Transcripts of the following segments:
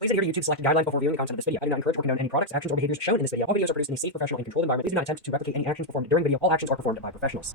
Please adhere to YouTube's selected guidelines before viewing the content of this video. I do not encourage or condone any products, actions, or behaviors shown in this video. All videos are produced in a safe, professional, and controlled environment. Please do not attempt to replicate any actions performed during the video. All actions are performed by professionals.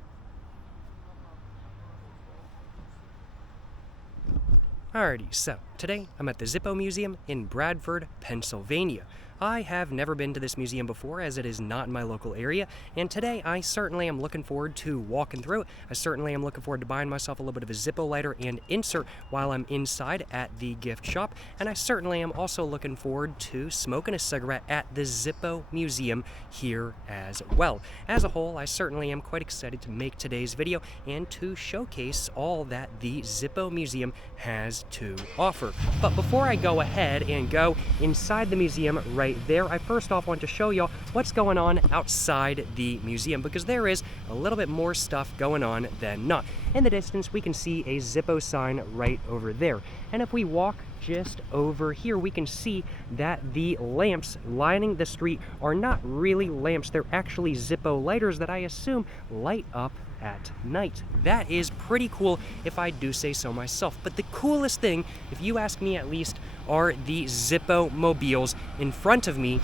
Alrighty, so today I'm at the ZIPPO Museum in Bradford, Pennsylvania. I have never been to this museum before, as it is not in my local area, and today I certainly am looking forward to walking through it. I certainly am looking forward to buying myself a little bit of a ZIPPO lighter and insert while I'm inside at the gift shop, and I certainly am also looking forward to smoking a cigarette at the ZIPPO Museum here as well. As a whole, I certainly am quite excited to make today's video and to showcase all that the ZIPPO Museum has to offer. But before I go ahead and go inside the museum right there, I first off want to show y'all what's going on outside the museum, because there is a little bit more stuff going on than not. In the distance, we can see a ZIPPO sign right over there. And if we walk just over here, we can see that the lamps lining the street are not really lamps. They're actually ZIPPO lighters that I assume light up at night. That is pretty cool if I do say so myself. But the coolest thing, if you ask me at least, are the ZIPPO mobiles in front of me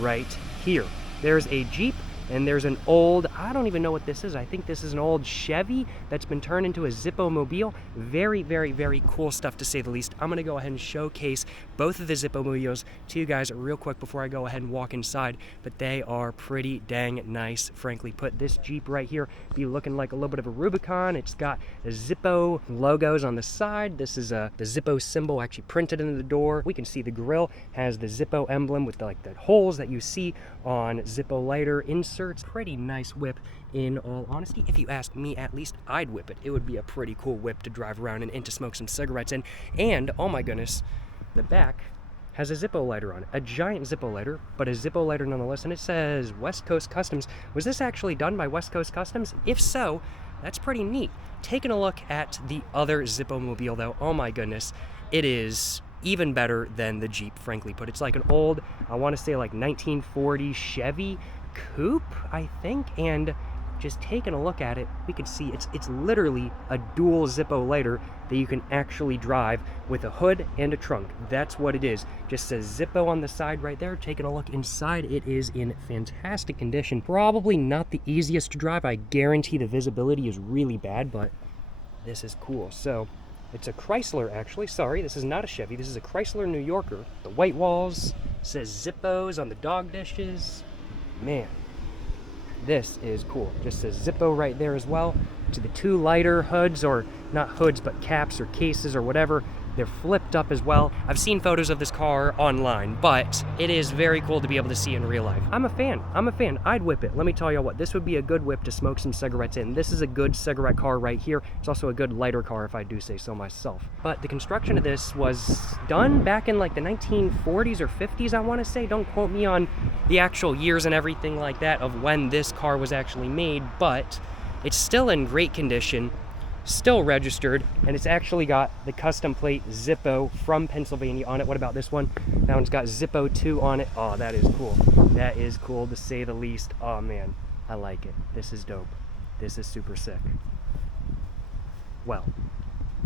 right here. There's a Jeep and there's an old, I don't even know what this is. I think this is an old Chevy that's been turned into a ZIPPO mobile. Very, very, very cool stuff, to say the least. I'm gonna go ahead and showcase both of the ZIPPO mobiles to you guys real quick before I go ahead and walk inside, but they are pretty dang nice, frankly put. This Jeep right here be looking like a little bit of a Rubicon. It's got the ZIPPO logos on the side. This is the ZIPPO symbol actually printed into the door. We can see the grill has the ZIPPO emblem with the holes that you see on ZIPPO lighter inserts. Pretty nice whip, in all honesty. If you ask me, at least I'd whip it. It would be a pretty cool whip to drive around and to smoke some cigarettes in. And oh my goodness, the back has a ZIPPO lighter on it. A giant ZIPPO lighter, but a ZIPPO lighter nonetheless. And it says West Coast Customs. Was this actually done by West Coast Customs? If so, that's pretty neat. Taking a look at the other ZIPPO mobile though, oh my goodness, it is even better than the Jeep, frankly put. It's like an old, I want to say like 1940 Chevy coupe, I think, and just taking a look at it, we can see it's literally a dual ZIPPO lighter that you can actually drive with a hood and a trunk. That's what it is. Just says ZIPPO on the side right there. Taking a look inside, it is in fantastic condition. Probably not the easiest to drive. I guarantee the visibility is really bad, but this is cool. So it's a Chrysler, actually. Sorry, this is not a Chevy. This is a Chrysler New Yorker. The white walls, says ZIPPOs on the dog dishes. Man, this is cool. Just says ZIPPO right there as well. To the two lighter hoods, or not hoods, but caps or cases or whatever. They're flipped up as well. I've seen photos of this car online, but it is very cool to be able to see in real life. I'm a fan. I'd whip it. Let me tell you what, this would be a good whip to smoke some cigarettes in. This is a good cigarette car right here. It's also a good lighter car, if I do say so myself. But the construction of this was done back in like the 1940s or 50s, I want to say. Don't quote me on the actual years and everything like that of when this car was actually made, but it's still in great condition, still registered, and it's actually got the custom plate ZIPPO from Pennsylvania on it. What about this one? That one's got ZIPPO 2 on it. Oh, that is cool. That is cool, to say the least. Oh man, I like it. This is dope. This is super sick. Well,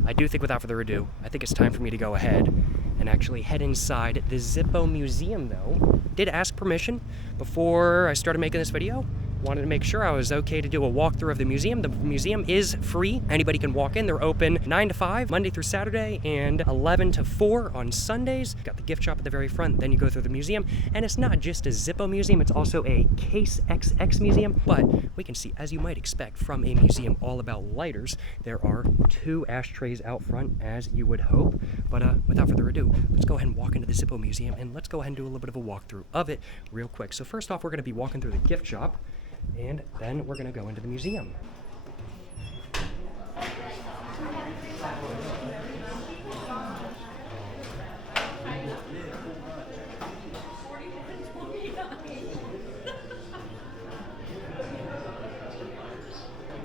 I do think, without further ado, I think it's time for me to go ahead and actually head inside the ZIPPO Museum, though. Did ask permission before I started making this video. Wanted to make sure I was okay to do a walkthrough of the museum. The museum is free. Anybody can walk in. They're open 9 to 5, Monday through Saturday, and 11 to 4 on Sundays. Got the gift shop at the very front. Then you go through the museum. And it's not just a ZIPPO museum. It's also a Case XX museum. But we can see, as you might expect from a museum all about lighters, there are 2 ashtrays out front, as you would hope. But without further ado, let's go ahead and walk into the ZIPPO museum, and let's go ahead and do a little bit of a walkthrough of it real quick. So first off, we're going to be walking through the gift shop, and then we're going to go into the museum.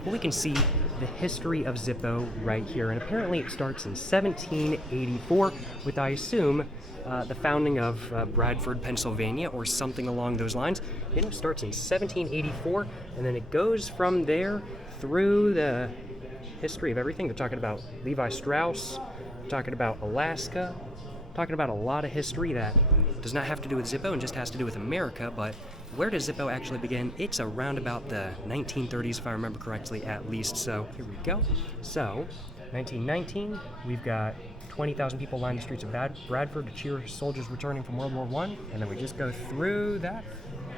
Well, we can see the history of ZIPPO right here, and apparently it starts in 1784 with, I assume, the founding of Bradford, Pennsylvania, or something along those lines. It starts in 1784, and then it goes from there through the history of everything. They're talking about Levi Strauss, talking about Alaska, talking about a lot of history that does not have to do with Zippo and just has to do with America, but where does Zippo actually begin? It's around about the 1930s, if I remember correctly, at least. So here we go. So 1919, we've got 20,000 people line the streets of Bradford to cheer soldiers returning from World War I, and then we just go through that,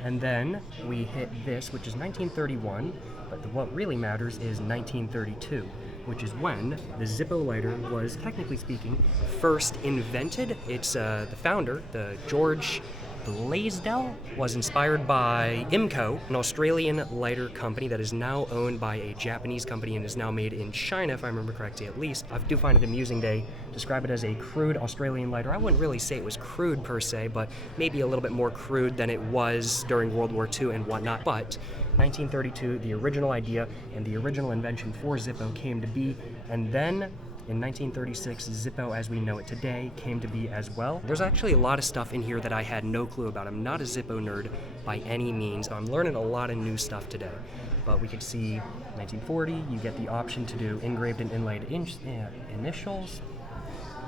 and then we hit this, which is 1931, but what really matters is 1932, which is when the Zippo lighter was, technically speaking, first invented. It's the founder, the George Blaisdell, was inspired by IMCO, an Australian lighter company that is now owned by a Japanese company and is now made in China, if I remember correctly at least. I do find it amusing they describe it as a crude Australian lighter. I wouldn't really say it was crude per se, but maybe a little bit more crude than it was during World War II and whatnot. But 1932, the original idea and the original invention for Zippo came to be, and then in 1936, Zippo as we know it today came to be as well. There's actually a lot of stuff in here that I had no clue about. I'm not a Zippo nerd by any means. I'm learning a lot of new stuff today. But we could see 1940, you get the option to do engraved and inlaid initials.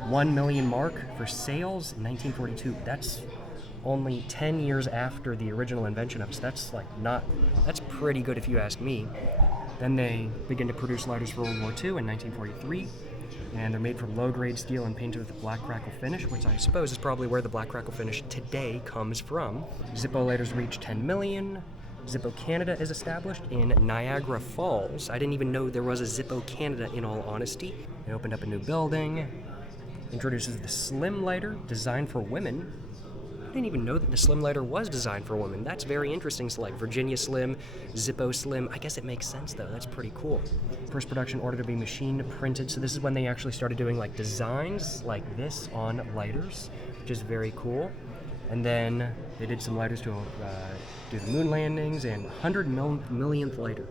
1 million mark for sales in 1942. That's only 10 years after the original invention of it. So that's pretty good if you ask me. Then they begin to produce lighters for World War II in 1943. And they're made from low-grade steel and painted with a black crackle finish, which I suppose is probably where the black crackle finish today comes from. Zippo lighters reach 10 million. Zippo Canada is established in Niagara Falls. I didn't even know there was a Zippo Canada, in all honesty. It opened up a new building. Introduces the Slim lighter, designed for women. I didn't even know that the Slim lighter was designed for women. That's very interesting. So like Virginia Slim, Zippo Slim. I guess it makes sense though. That's pretty cool. First production order to be machine printed. So this is when they actually started doing like designs like this on lighters, which is very cool. And then they did some lighters to do the moon landings and 100 millionth lighter.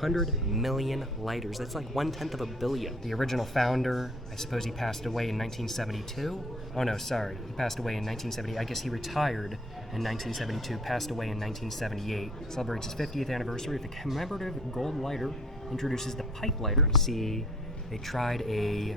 100 million lighters. That's like 1/10 of a billion. The original founder, I suppose he passed away in 1972. Oh no, sorry. He passed away in 1970. I guess he retired in 1972, passed away in 1978. Celebrates his 50th anniversary. The commemorative gold lighter introduces the pipe lighter. You see, they tried a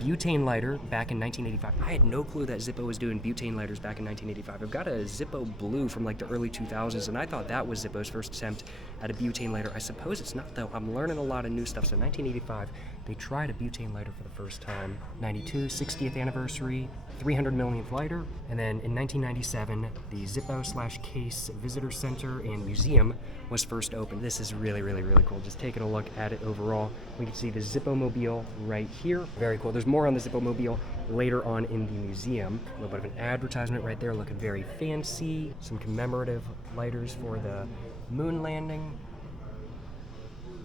butane lighter back in 1985. I had no clue that Zippo was doing butane lighters back in 1985. I've got a Zippo Blue from like the early 2000s, and I thought that was Zippo's first attempt at a butane lighter. I suppose it's not, though. I'm learning a lot of new stuff. So 1985, they tried a butane lighter for the first time. 92, 60th anniversary, 300 millionth lighter. And then in 1997, the Zippo/Case Visitor Center and Museum was first opened. This is really, really, really cool. Just taking a look at it overall. We can see the Zippo Mobile right here. Very cool. There's more on the Zippo Mobile later on in the museum. A little bit of an advertisement right there, looking very fancy. Some commemorative lighters for the moon landing.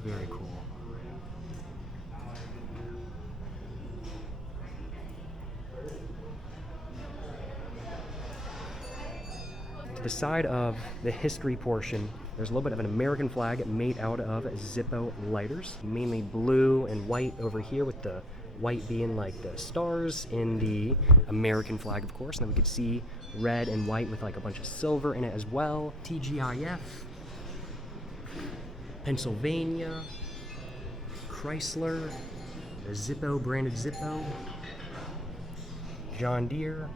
Very cool. To the side of the history portion, there's a little bit of an American flag made out of Zippo lighters, mainly blue and white over here, with the white being like the stars in the American flag, of course. And then we could see red and white with like a bunch of silver in it as well. TGIF, Pennsylvania, Chrysler, the Zippo, branded Zippo, John Deere.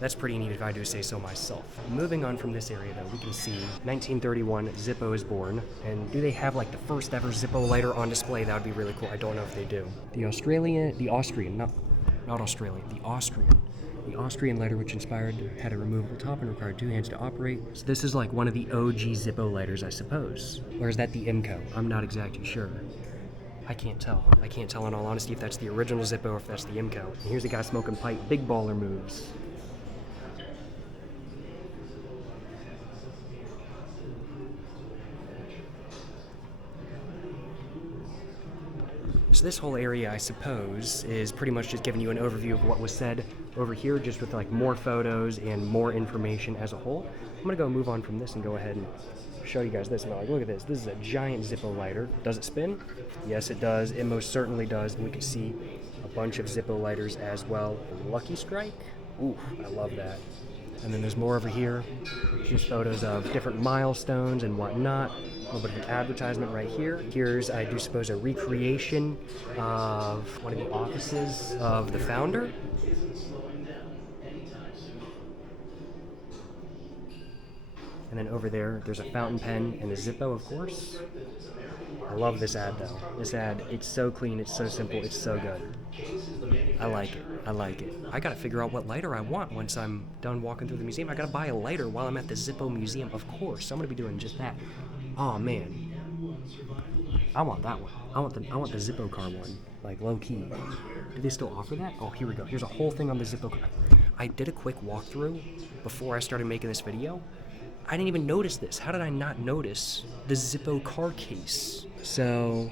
That's pretty neat if I do say so myself. Moving on from this area though, we can see 1931, Zippo is born. And do they have like the first ever Zippo lighter on display? That would be really cool. I don't know if they do. The Austrian lighter, which inspired, had a removable top and required 2 hands to operate. So this is like one of the OG Zippo lighters, I suppose. Or is that the IMCO? I'm not exactly sure. I can't tell. I can't tell in all honesty if that's the original Zippo or if that's the IMCO. And here's a guy smoking pipe. Big baller moves. So this whole area, I suppose, is pretty much just giving you an overview of what was said over here, just with like more photos and more information as a whole. I'm gonna go move on from this and go ahead and show you guys this. And like, look at this. This is a giant Zippo lighter. Does it spin? Yes, it does. It most certainly does. And we can see a bunch of Zippo lighters as well. Lucky Strike. Ooh, I love that. And then there's more over here. Just photos of different milestones and whatnot. A little bit of an advertisement right here. Here's, I do suppose, a recreation of one of the offices of the founder. And then over there's a fountain pen and a Zippo, of course. I love this ad though. This ad, it's so clean, it's so simple, it's so good. I like it. I like it. I gotta figure out what lighter I want once I'm done walking through the museum. I gotta buy a lighter while I'm at the ZIPPO museum, of course. I'm gonna be doing just that. Oh man. I want that one. I want the ZIPPO car one. Like low key. Do they still offer that? Oh, here we go. Here's a whole thing on the ZIPPO car. I did a quick walkthrough before I started making this video. I didn't even notice this. How did I not notice the ZIPPO car case? So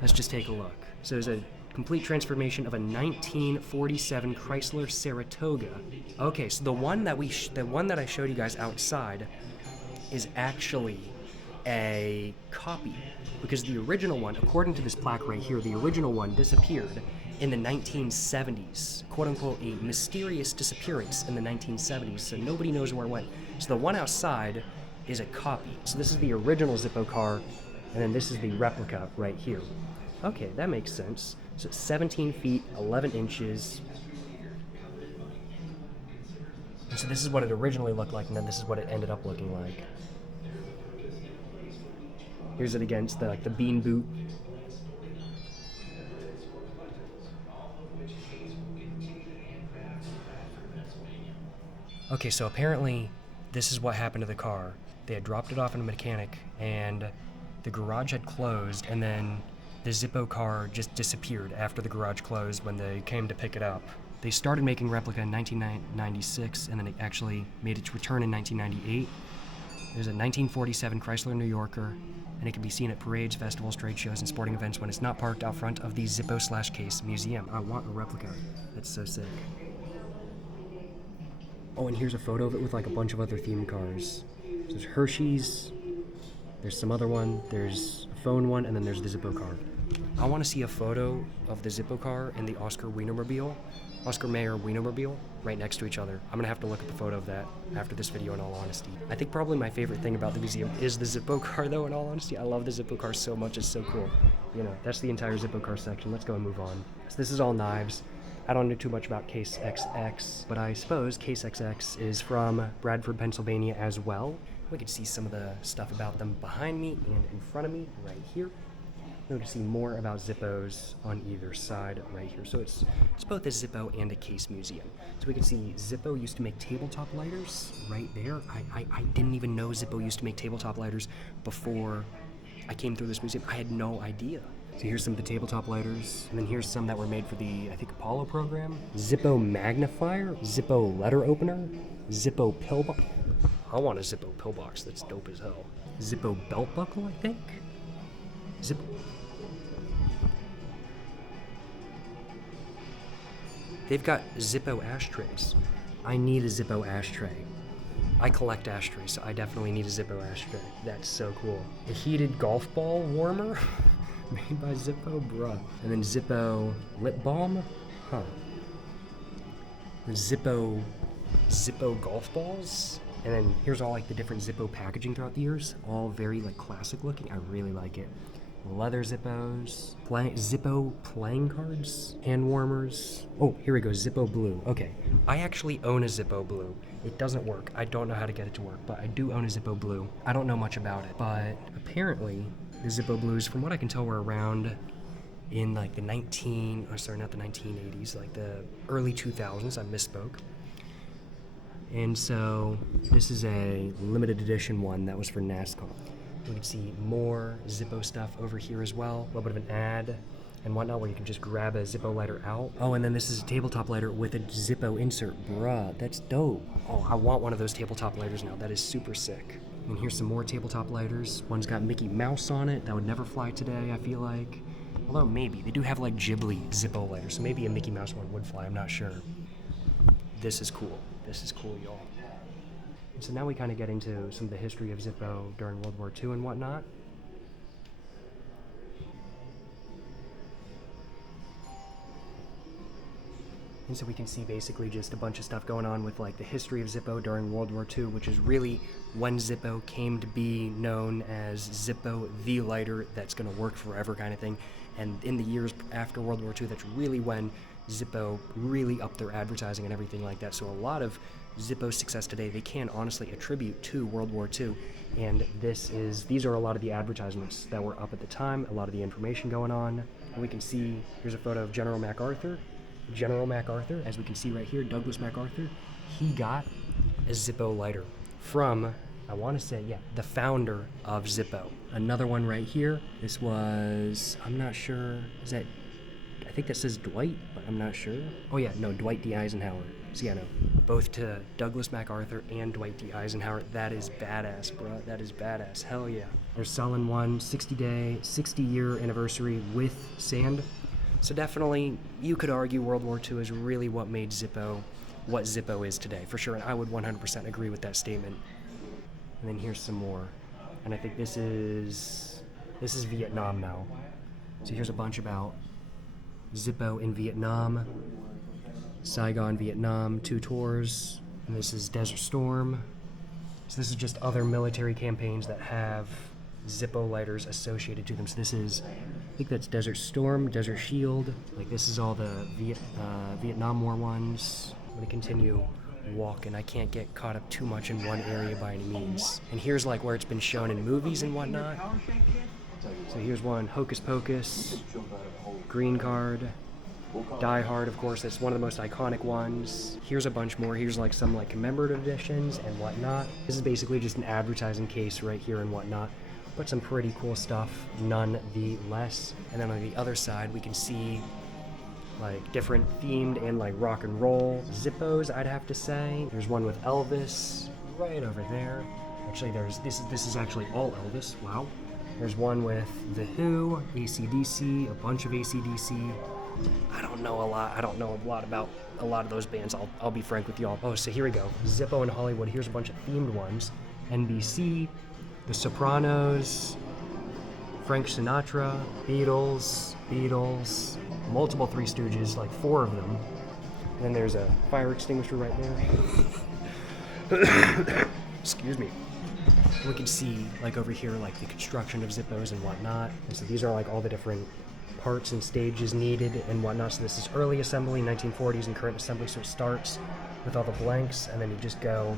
let's just take a look. So there's a complete transformation of a 1947 Chrysler Saratoga. Okay, so the one that I showed you guys outside is actually a copy, because the original one, according to this plaque right here, the original one disappeared in the 1970s, quote unquote, a mysterious disappearance in the 1970s, so nobody knows where it went. So the one outside is a copy. So this is the original ZIPPO car, and then this is the replica right here. Okay, that makes sense. So it's 17 feet, 11 inches. And so this is what it originally looked like, and then this is what it ended up looking like. Here's it against the bean boot. Okay, so apparently this is what happened to the car. They had dropped it off in a mechanic, and the garage had closed, and then the ZIPPO car just disappeared after the garage closed when they came to pick it up. They started making replica in 1996, and then it actually made its return in 1998. There's a 1947 Chrysler New Yorker, and it can be seen at parades, festivals, trade shows, and sporting events when it's not parked out front of the ZIPPO/Case Museum. I want a replica. That's so sick. Oh, and here's a photo of it with like a bunch of other themed cars. So there's Hershey's, there's some other one, there's a phone one, and then there's the ZIPPO car. I want to see a photo of the ZIPPO car and the Oscar Mayer Wienermobile right next to each other. I'm gonna have to look at the photo of that after this video, in all honesty. I think probably my favorite thing about the museum is the ZIPPO car though, in all honesty. I love the ZIPPO car so much, it's so cool. You know, that's the entire ZIPPO car section. Let's go and move on. So this is all knives. I don't know too much about Case XX, but I suppose Case XX is from Bradford, Pennsylvania as well. We can see some of the stuff about them behind me and in front of me right here. We can see more about ZIPPOs on either side right here. So it's both a ZIPPO and a Case museum. So we can see ZIPPO used to make tabletop lighters right there. I didn't even know ZIPPO used to make tabletop lighters before I came through this museum. I had no idea. So here's some of the tabletop lighters, and then here's some that were made for the, I think, Apollo program. ZIPPO magnifier, ZIPPO letter opener, ZIPPO pill box. I want a ZIPPO pill box, that's dope as hell. ZIPPO belt buckle, I think. ZIPPO. They've got ZIPPO ashtrays. I need a ZIPPO ashtray. I collect ashtrays, so I definitely need a ZIPPO ashtray. That's so cool. A heated golf ball warmer? Made by ZIPPO, bruh. And then ZIPPO lip balm? Huh. ZIPPO golf balls? And then here's all like the different ZIPPO packaging throughout the years. All very like classic looking. I really like it. Leather ZIPPOs. ZIPPO playing cards. Hand warmers. Oh, here we go. ZIPPO blue. Okay. I actually own a ZIPPO blue. It doesn't work. I don't know how to get it to work, but I do own a ZIPPO blue. I don't know much about it, but apparently the ZIPPO blues, from what I can tell, were around in like the not the 1980s, like the early 2000s. I misspoke. And so this is a limited edition one that was for NASCAR. We can see more ZIPPO stuff over here as well. A little bit of an ad and whatnot where you can just grab a ZIPPO lighter out. Oh, and then this is a tabletop lighter with a ZIPPO insert. Bruh, that's dope. Oh, I want one of those tabletop lighters now. That is super sick. And here's some more tabletop lighters. One's got Mickey Mouse on it. That would never fly today, I feel like. Although maybe. They do have like Ghibli ZIPPO lighters, so maybe a Mickey Mouse one would fly, I'm not sure. This is cool. This is cool, y'all. And so now we kind of get into some of the history of ZIPPO during World War II and whatnot. And so we can see basically just a bunch of stuff going on with like the history of Zippo during World War II, which is really when Zippo came to be known as Zippo the lighter that's going to work forever kind of thing. And in the years after World War II, that's really when Zippo really upped their advertising and everything like that. So a lot of Zippo's success today, they can honestly attribute to World War II. And these are a lot of the advertisements that were up at the time, a lot of the information going on. And we can see, here's a photo of General MacArthur. General MacArthur, as we can see right here, Douglas MacArthur, he got a Zippo lighter from, I want to say, yeah, the founder of Zippo. Another one right here, this was, I'm not sure, I think that says Dwight, but I'm not sure. Oh yeah, no, Dwight D. Eisenhower. So yeah, no, both to Douglas MacArthur and Dwight D. Eisenhower. That is badass, bro. That is badass. Hell yeah. They're selling one 60-year anniversary with sand. So definitely, you could argue World War II is really what made Zippo what Zippo is today, for sure. And I would 100% agree with that statement. And then here's some more. And I think this is Vietnam now. So here's a bunch about Zippo in Vietnam, Saigon, Vietnam, 2 tours, and this is Desert Storm. So this is just other military campaigns that have Zippo lighters associated to them. So this is, I think that's Desert Storm, Desert Shield, like this is all the Vietnam War ones. I'm gonna continue walking. I can't get caught up too much in one area by any means. And here's like where it's been shown in movies and whatnot. So here's one, Hocus Pocus, Green Card, Die Hard, of course, that's one of the most iconic ones. Here's a bunch more. Here's like some like commemorative editions and whatnot. This is basically just an advertising case right here and whatnot, but some pretty cool stuff nonetheless. And then on the other side, we can see like different themed and like rock and roll Zippos, I'd have to say. There's one with Elvis right over there. Actually, this is actually all Elvis. Wow. There's one with The Who, AC/DC, a bunch of AC/DC. I don't know a lot. I don't know a lot about a lot of those bands. I'll be frank with y'all. Oh, so here we go. Zippo in Hollywood. Here's a bunch of themed ones. NBC, The Sopranos, Frank Sinatra, Beatles, multiple Three Stooges, like 4 of them. And then there's a fire extinguisher right there. Excuse me. We can see, like over here, like the construction of Zippos and whatnot. And so these are like all the different parts and stages needed and whatnot. So this is early assembly, 1940s, and current assembly. So it starts with all the blanks, and then you just go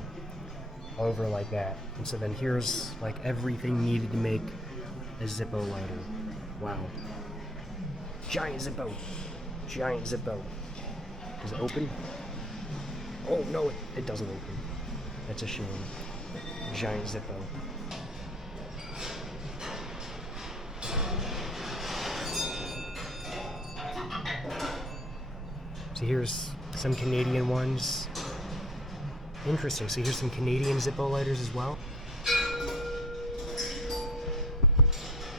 over like that. And so then here's like everything needed to make a Zippo lighter. Wow. Giant Zippo. Giant Zippo. Does it open? Oh no, it doesn't open. That's a shame. Giant Zippo. So here's some Canadian ones. Interesting. So here's some Canadian Zippo lighters as well.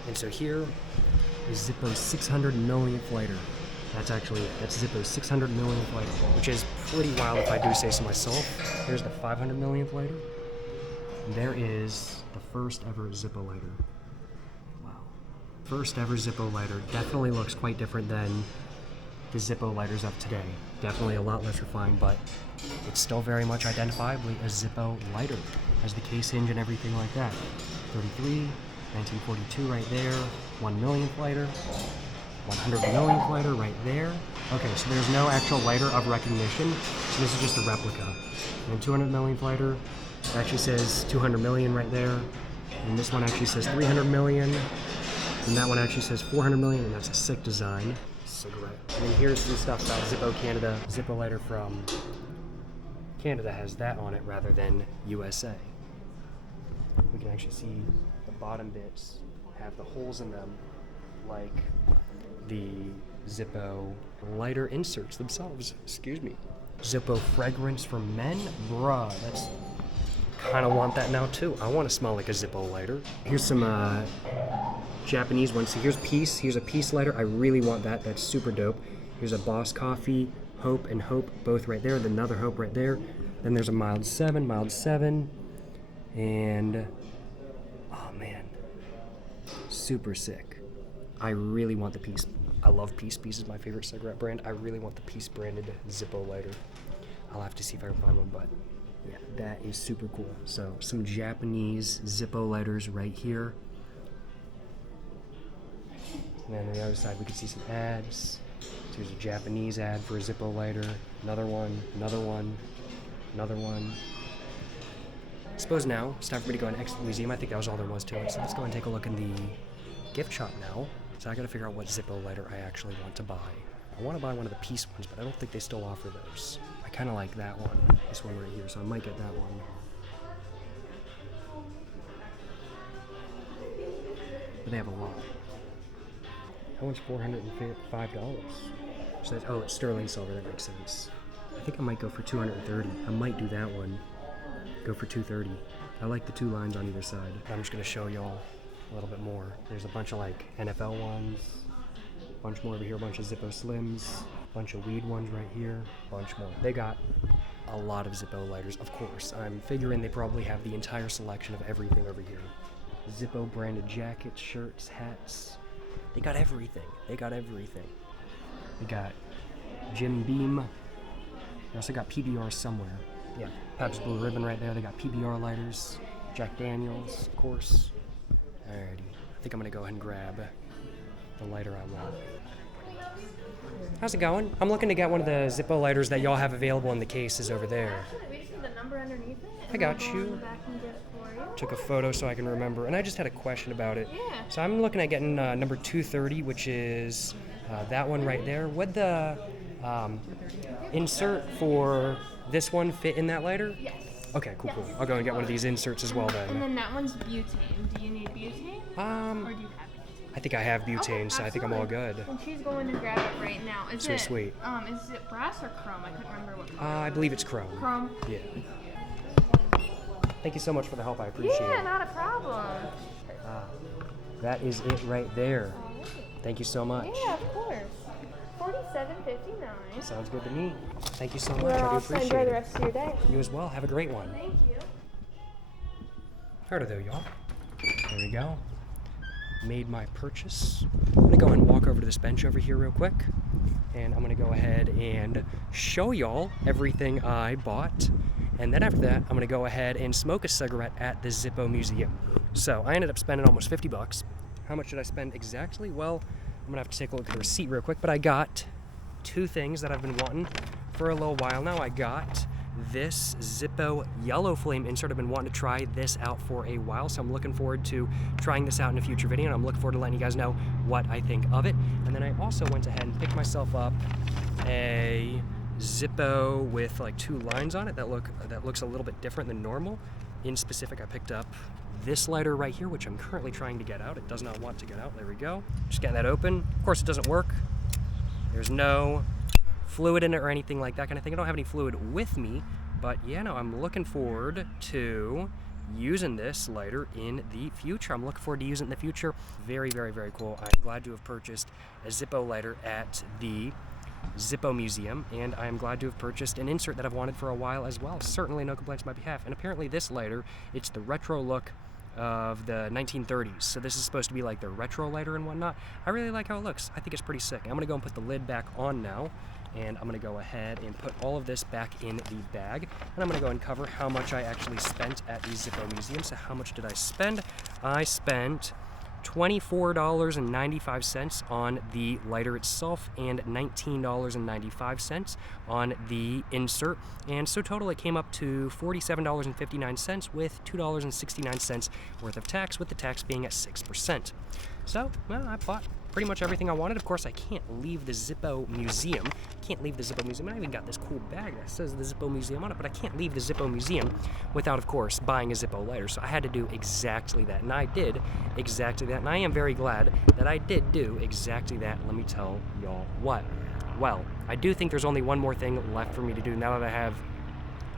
And so here is Zippo's 600 millionth lighter. That's Zippo's 600 millionth lighter, which is pretty wild if I do say so myself. Here's the 500 millionth lighter. And there is the first ever Zippo lighter. Wow. First ever Zippo lighter. Definitely looks quite different than the Zippo lighters of today. Definitely a lot less refined, but it's still very much identifiably a Zippo lighter. Has the case hinge and everything like that. 33, 1942 right there. 1 millionth lighter. 100 millionth lighter right there. Okay, so there's no actual lighter of recognition. So this is just a replica. And 200 millionth lighter. It actually says 200 million right there. And this one actually says 300 million. And that one actually says 400 million, and that's a sick design. Cigarette. And then here's some stuff about Zippo Canada. Zippo lighter from Canada has that on it rather than USA. We can actually see the bottom bits have the holes in them like the Zippo lighter inserts themselves. Excuse me. Zippo fragrance for men? Bruh, that's... kind of want that now too. I want to smell like a Zippo lighter. Here's some Japanese ones. So here's Peace. Here's a Peace lighter. I really want that. That's super dope. Here's a Boss Coffee, Hope and Hope, both right there. Then another Hope right there. Then there's a Mild 7, and oh man, super sick. I really want the Peace. I love Peace. Peace is my favorite cigarette brand. I really want the Peace branded Zippo lighter. I'll have to see if I can find one, but yeah, that is super cool. So some Japanese Zippo lighters right here. And then on the other side, we can see some ads. So here's a Japanese ad for a Zippo lighter. Another one, another one, another one. I suppose now it's time for me to go and exit the museum. I think that was all there was to it. So let's go and take a look in the gift shop now. So I gotta figure out what Zippo lighter I actually want to buy. I want to buy one of the Peace ones, but I don't think they still offer those. I kind of like that one, this one right here, so I might get that one. But they have a lot. How much? $405. So that's, oh, it's sterling silver. That makes sense. I think I might go for $230. I might do that one. Go for $230. I like the two lines on either side. I'm just gonna show y'all a little bit more. There's a bunch of like NFL ones, a bunch more over here, a bunch of Zippo Slims, a bunch of weed ones right here, a bunch more. They got a lot of Zippo lighters, of course. I'm figuring they probably have the entire selection of everything over here. Zippo branded jackets, shirts, hats. They got everything. They got everything. They got Jim Beam. They also got PBR somewhere. Yeah, Pabst Blue Ribbon right there. They got PBR lighters, Jack Daniels, of course. Alrighty, I think I'm gonna go ahead and grab the lighter I want. How's it going? I'm looking to get one of the Zippo lighters that y'all have available in the cases over there. Actually, we just need the number underneath it. I got we'll go you. in the back and get it for you. Took a photo so I can remember, and I just had a question about it. Yeah. So I'm looking at getting number 230, which is that one right there. Would the insert for this one fit in that lighter? Yes. Okay, cool, cool. I'll go and get one of these inserts as well And then. then that one's butane. Do you need butane? Or do you have butane? I think I have butane, Okay, so I think I'm all absolutely. good. And she's going to grab it right now. Is Sweet, it, sweet. Is it brass or chrome? I couldn't remember what color. I believe it's chrome. Chrome? Yeah. Thank you so much for the help. I appreciate Yeah, it. not a problem. That is it right there. Alright. Thank you so much. Yeah, of course. $47.59. Sounds good to me. Thank you so much. You're I do all set. appreciate Enjoy the it. rest of your day. You as well. Have a great one. Thank you. Alright there, y'all. There we go. Made my purchase. I'm gonna go ahead and walk over to this bench over here real quick, and I'm gonna go ahead and show y'all everything I bought. And then after that, I'm gonna go ahead and smoke a cigarette at the Zippo Museum. So I ended up spending almost 50 bucks. How much did I spend exactly? Well, I'm gonna have to take a look at the receipt real quick, but I got two things that I've been wanting for a little while now. I got this Zippo Yellow Flame insert. I've been wanting to try this out for a while, so I'm looking forward to trying this out in a future video, and I'm looking forward to letting you guys know what I think of it. And then I also went ahead and picked myself up a Zippo with like two lines on it that looks a little bit different than normal. In specific, I picked up this lighter right here, which I'm currently trying to get out. It does not want to get out. There we go. Just getting that open. Of course, it doesn't work. There's no fluid in it or anything like that kind of thing. I don't have any fluid with me, but yeah, no, I'm looking forward to using this lighter in the future. I'm looking forward to using it in the future. Very, very, very cool. I'm glad to have purchased a Zippo lighter at the Zippo Museum, and I am glad to have purchased an insert that I've wanted for a while as well. Certainly no complaints on my behalf. And apparently this lighter, it's the retro look of the 1930s. So this is supposed to be like the retro lighter and whatnot. I really like how it looks. I think it's pretty sick. I'm gonna go and put the lid back on now, and I'm gonna go ahead and put all of this back in the bag, and I'm gonna go and cover how much I actually spent at the Zippo Museum. So how much did I spend? I spent $24.95 on the lighter itself and $19.95 on the insert, and so total it came up to $47.59 with $2.69 worth of tax, with the tax being at 6%. So, well, I bought pretty much everything I wanted. Of course, I can't leave the Zippo Museum. I even got this cool bag that says the Zippo Museum on it, but I can't leave the Zippo Museum without, of course, buying a Zippo lighter. So I had to do exactly that, and I did exactly that, and I am very glad that I did do exactly that. Let me tell y'all what. Well, I do think there's only one more thing left for me to do now that I have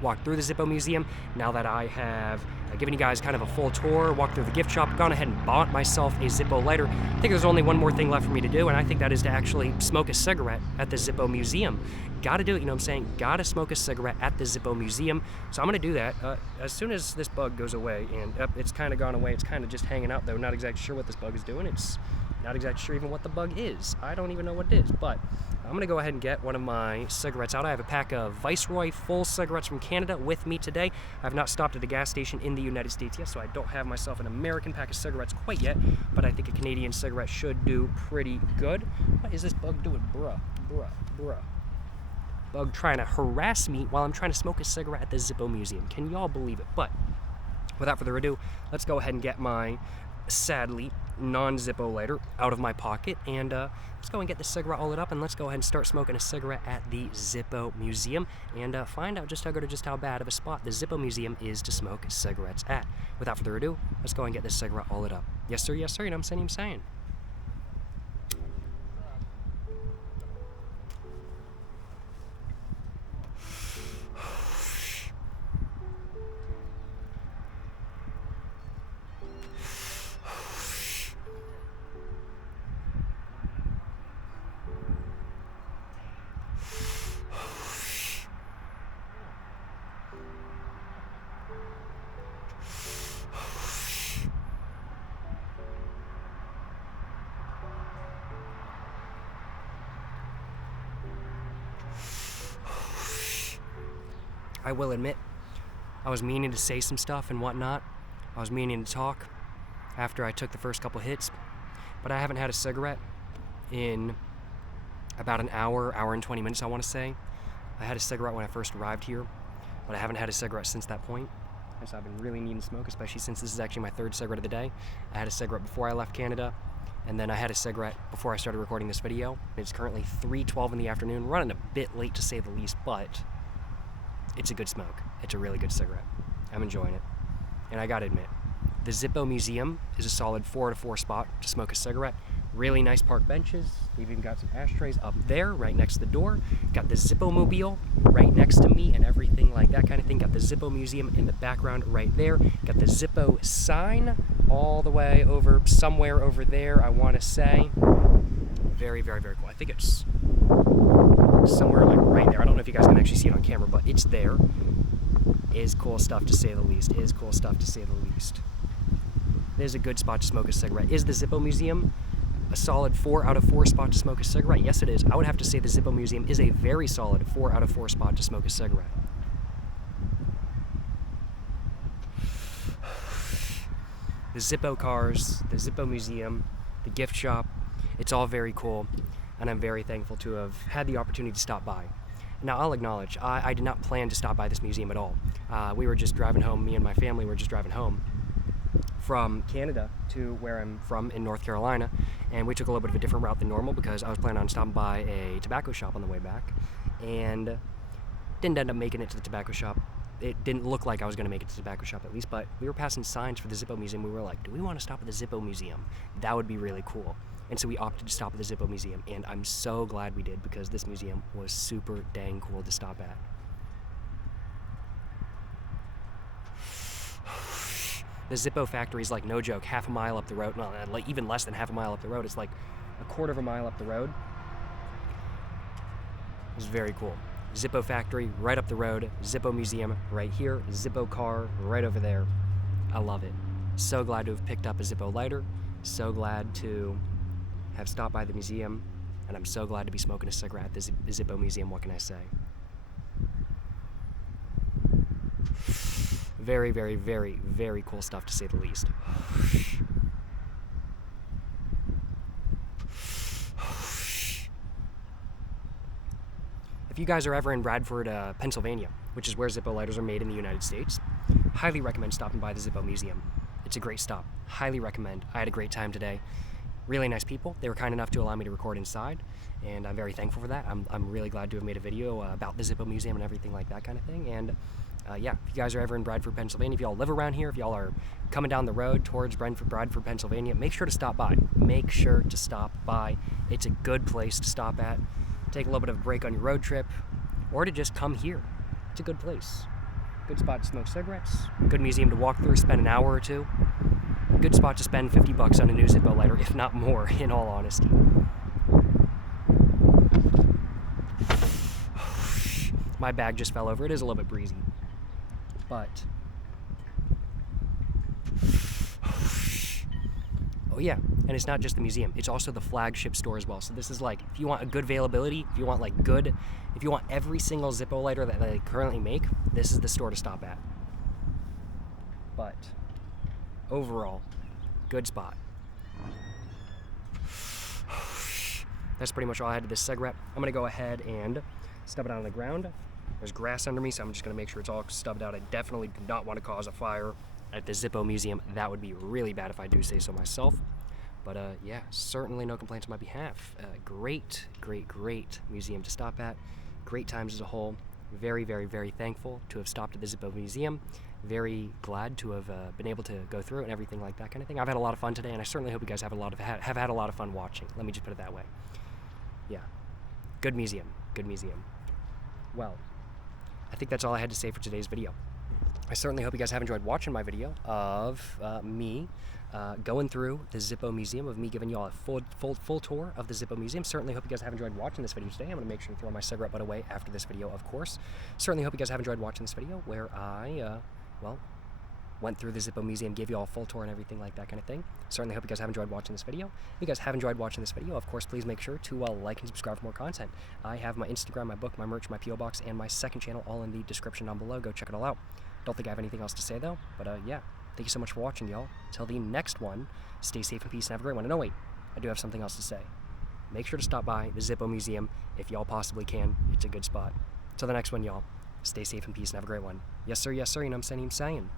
walked through the Zippo Museum, now that I have given you guys kind of a full tour, walked through the gift shop, gone ahead and bought myself a Zippo lighter. I think there's only one more thing left for me to do, and I think that is to actually smoke a cigarette at the Zippo Museum. Gotta do it, you know what I'm saying? Gotta smoke a cigarette at the Zippo Museum. So I'm gonna do that as soon as this bug goes away, and it's kind of gone away. It's kind of just hanging out though, not exactly sure what this bug is doing. It's Not exactly sure even what the bug is. I don't even know what it is, but I'm gonna go ahead and get one of my cigarettes out. I have a pack of Viceroy full cigarettes from Canada with me today. I have not stopped at a gas station in the United States yet, so I don't have myself an American pack of cigarettes quite yet, but I think a Canadian cigarette should do pretty good. What is this bug doing? Bruh. Bug trying to harass me while I'm trying to smoke a cigarette at the ZIPPO Museum. Can y'all believe it? But without further ado, let's go ahead and get my, sadly, non-ZIPPO lighter out of my pocket, and let's go and get the cigarette all lit up, and let's go ahead and start smoking a cigarette at the ZIPPO Museum, and find out just how bad of a spot the ZIPPO Museum is to smoke cigarettes at. Without further ado, let's go and get this cigarette all lit up. Yes sir, you know what I'm saying. I will admit, I was meaning to say some stuff and whatnot. I was meaning to talk after I took the first couple hits, but I haven't had a cigarette in about an hour and 20 minutes, I want to say. I had a cigarette when I first arrived here, but I haven't had a cigarette since that point. And so I've been really needing to smoke, especially since this is actually my third cigarette of the day. I had a cigarette before I left Canada, and then I had a cigarette before I started recording this video. It's currently 3:12 in the afternoon, running a bit late to say the least, but it's a good smoke. It's a really good cigarette. I'm enjoying it. And I gotta admit, the ZIPPO Museum is a solid 4 out of 4 spot to smoke a cigarette. Really nice park benches. They've even got some ashtrays up there, right next to the door. Got the ZIPPO mobile right next to me and everything like that kind of thing. Got the ZIPPO Museum in the background right there. Got the ZIPPO sign all the way over, somewhere over there, I wanna say. Very, very, very cool. I think it's somewhere like right there. I don't know if you guys can actually see it on camera, but it's there. Is cool stuff to say the least. There's a good spot to smoke a cigarette. Is the ZIPPO Museum a solid 4 out of 4 spot to smoke a cigarette? Yes, it is. I would have to say the ZIPPO Museum is a very solid 4 out of 4 spot to smoke a cigarette. The ZIPPO cars, the ZIPPO Museum, the gift shop, it's all very cool, and I'm very thankful to have had the opportunity to stop by. Now, I'll acknowledge, I did not plan to stop by this museum at all. We were just driving home, me and my family were just driving home from Canada to where I'm from in North Carolina, and we took a little bit of a different route than normal because I was planning on stopping by a tobacco shop on the way back, and didn't end up making it to the tobacco shop. It didn't look like I was going to make it to the tobacco shop at least, but we were passing signs for the ZIPPO Museum. We were like, do we want to stop at the ZIPPO Museum? That would be really cool. And so we opted to stop at the ZIPPO Museum, and I'm so glad we did because this museum was super dang cool to stop at. The ZIPPO factory is like, no joke, half a mile up the road. Well, like even less than half a mile up the road. It's like a quarter of a mile up the road. It's very cool. ZIPPO factory right up the road, ZIPPO Museum right here, ZIPPO car right over there. I love it. So glad to have picked up a ZIPPO lighter. So glad to have stopped by the museum, and I'm so glad to be smoking a cigarette at the ZIPPO Museum. What can I say? Very, very, very, very cool stuff to say the least. If you guys are ever in Bradford, Pennsylvania, which is where ZIPPO lighters are made in the United States, highly recommend stopping by the ZIPPO Museum. It's a great stop. Highly recommend. I had a great time today. Really nice people. They were kind enough to allow me to record inside, and I'm very thankful for that. I'm really glad to have made a video about the ZIPPO Museum and everything like that kind of thing. And yeah, if you guys are ever in Bradford, Pennsylvania, if y'all live around here, if y'all are coming down the road towards Bradford, Pennsylvania, make sure to stop by. Make sure to stop by. It's a good place to stop at. Take a little bit of a break on your road trip, or to just come here. It's a good place. Good spot to smoke cigarettes. Good museum to walk through, spend an hour or two. Good spot to spend $50 on a new ZIPPO lighter, if not more, in all honesty. My bag just fell over. It is a little bit breezy. But Oh yeah, and it's not just the museum, it's also the flagship store as well. So this is like, if you want a good availability, if you want every single Zippo lighter that they currently make, this is the store to stop at. But overall, good spot. That's pretty much all I had to this seg rep. I'm gonna go ahead and stub it out on the ground. There's grass under me, so I'm just gonna make sure it's all stubbed out. I definitely do not want to cause a fire at the Zippo Museum. That would be really bad if I do say so myself. But yeah, certainly no complaints on my behalf. Great museum to stop at. Great times as a whole. Very thankful to have stopped at the Zippo Museum. Very glad to have been able to go through it and everything like that kind of thing. I've had a lot of fun today, and I certainly hope you guys have had a lot of fun watching. Let me just put it that way. Yeah, good museum. Well, I think that's all I had to say for today's video. I certainly hope you guys have enjoyed watching my video of me going through the Zippo Museum, of me giving you all a full tour of the Zippo Museum. Certainly hope you guys have enjoyed watching this video today. I'm going to make sure to throw my cigarette butt away after this video, of course. Certainly hope you guys have enjoyed watching this video where I, well, went through the Zippo Museum, gave you all a full tour and everything like that kind of thing. Certainly hope you guys have enjoyed watching this video. If you guys have enjoyed watching this video, of course, please make sure to like and subscribe for more content. I have my Instagram, my book, my merch, my P.O. Box, and my second channel all in the description down below. Go check it all out. Don't think I have anything else to say, though. But, yeah, thank you so much for watching, y'all. Till the next one, stay safe and peace and have a great one. And no, wait, I do have something else to say. Make sure to stop by the Zippo Museum if y'all possibly can. It's a good spot. Till the next one, y'all, stay safe and peace and have a great one. Yes, sir, you know what I'm saying?